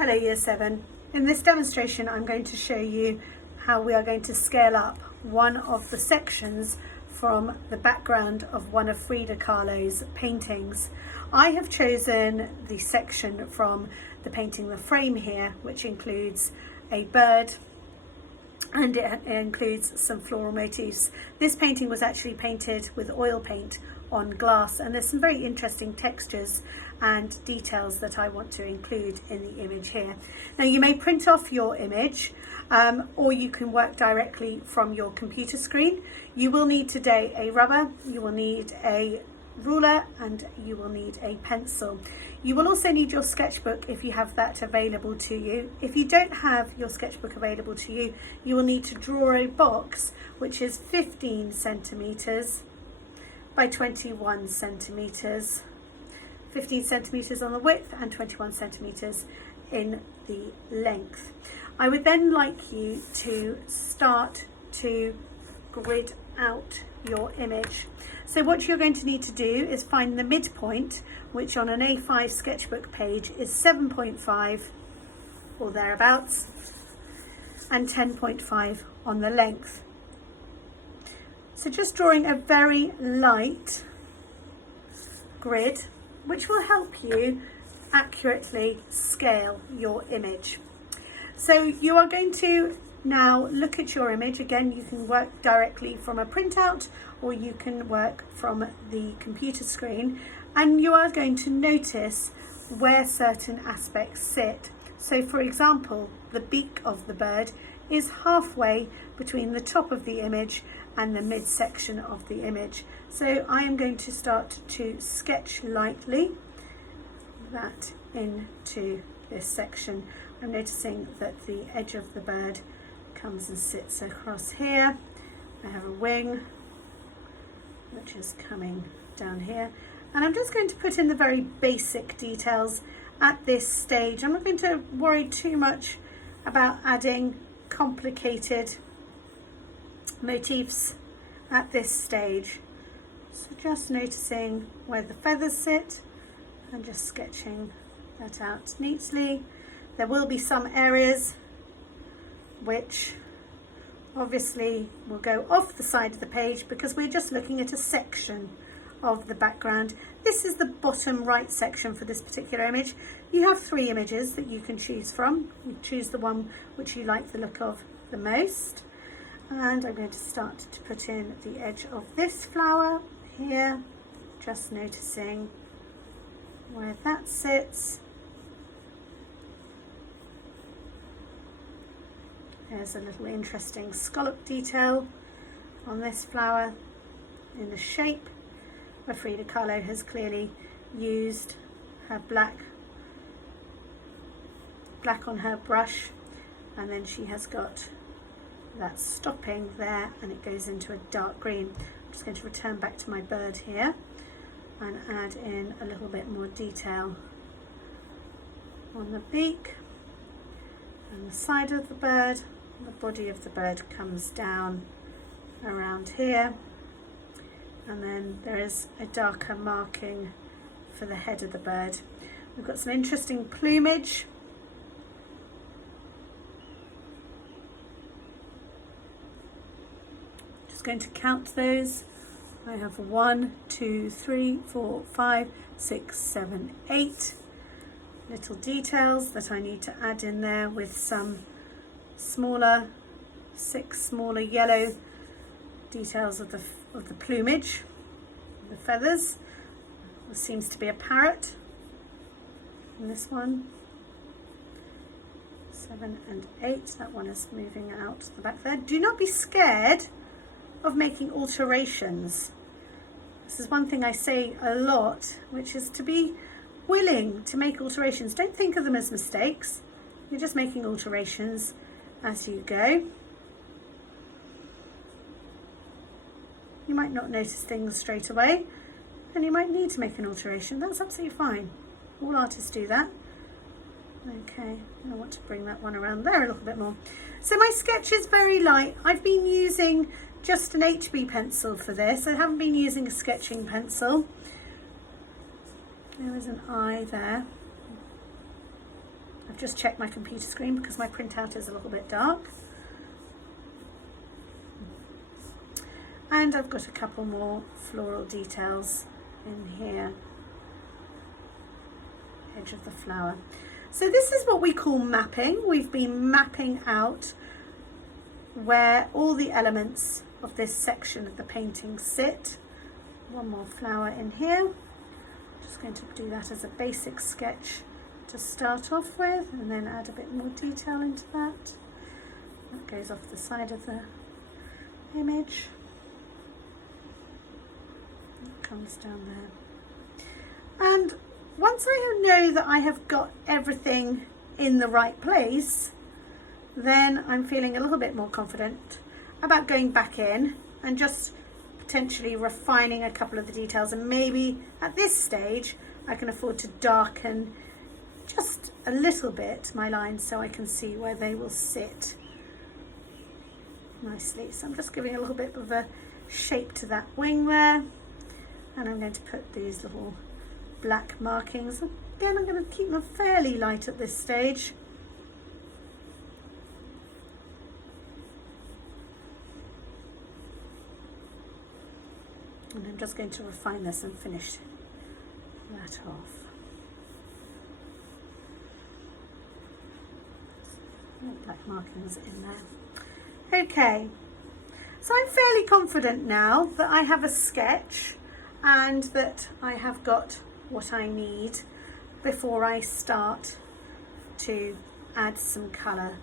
Hello Year 7. In this demonstration I'm going to show you how we are going to scale up one of the sections from the background of one of Frida Kahlo's paintings. I have chosen the section from the painting The Frame here, which includes a bird and it includes some floral motifs. This painting was actually painted with oil paint on glass, and there's some very interesting textures and details that I want to include in the image here. Now you may print off your image or you can work directly from your computer screen. You will need today a rubber, you will need a ruler, and you will need a pencil. You will also need your sketchbook if you have that available to you. If you don't have your sketchbook available to you, you will need to draw a box which is 15 centimeters by 21 centimeters. 15 centimeters on the width and 21 centimeters in the length. I would then like you to start to grid out your image. So what you're going to need to do is find the midpoint, which on an A5 sketchbook page is 7.5 or thereabouts, and 10.5 on the length. So just drawing a very light grid, which will help you accurately scale your image. So you are going to now look at your image. Again, you can work directly from a printout or you can work from the computer screen, and you are going to notice where certain aspects sit. So for example, the beak of the bird is halfway between the top of the image and the midsection of the image. So I am going to start to sketch lightly that into this section. I'm noticing that the edge of the bird comes and sits across here. I have a wing which is coming down here, and I'm just going to put in the very basic details at this stage. I'm not going to worry too much about adding complicated motifs at this stage. So just noticing where the feathers sit and just sketching that out neatly. There will be some areas which obviously will go off the side of the page because we're just looking at a section of the background. This is the bottom right section for this particular image. You have 3 images that you can choose from. You choose the one which you like the look of the most. And I'm going to start to put in the edge of this flower here, just noticing where that sits. There's a little interesting scallop detail on this flower in the shape, where Frida Kahlo has clearly used her black on her brush, and then she has got that stopping there and it goes into a dark green. I'm just going to return back to my bird here and add in a little bit more detail on the beak and the side of the bird. The body of the bird comes down around here, and then there is a darker marking for the head of the bird. We've got some interesting plumage. Just going to count those. I have 1, 2, 3, 4, 5, 6, 7, 8 little details that I need to add in there with some smaller, 6 smaller yellow details of the plumage, the feathers. There seems to be a parrot in this one. 7 and 8, that one is moving out the back there. Do not be scared of making alterations. This is one thing I say a lot, which is to be willing to make alterations. Don't think of them as mistakes. You're just making alterations as you go. You might not notice things straight away, and you might need to make an alteration. That's absolutely fine. All artists do that. Okay, I want to bring that one around there a little bit more. So my sketch is very light. I've been using just an HB pencil for this. I haven't been using a sketching pencil. There is an eye there. I've just checked my computer screen because my printout is a little bit dark. And I've got a couple more floral details in here, edge of the flower. So this is what we call mapping. We've been mapping out where all the elements of this section of the painting sit. One more flower in here. I'm just going to do that as a basic sketch to start off with, and then add a bit more detail into that. That goes off the side of the image. It comes down there. And once I know that I have got everything in the right place, then I'm feeling a little bit more confident about going back in and just potentially refining a couple of the details. And maybe at this stage I can afford to darken just a little bit my lines so I can see where they will sit nicely. So I'm just giving a little bit of a shape to that wing there, and I'm going to put these little black markings. Again, I'm going to keep them fairly light at this stage. And I'm just going to refine this and finish that off. Black markings in there. Okay, so I'm fairly confident now that I have a sketch and that I have got what I need before I start to add some colour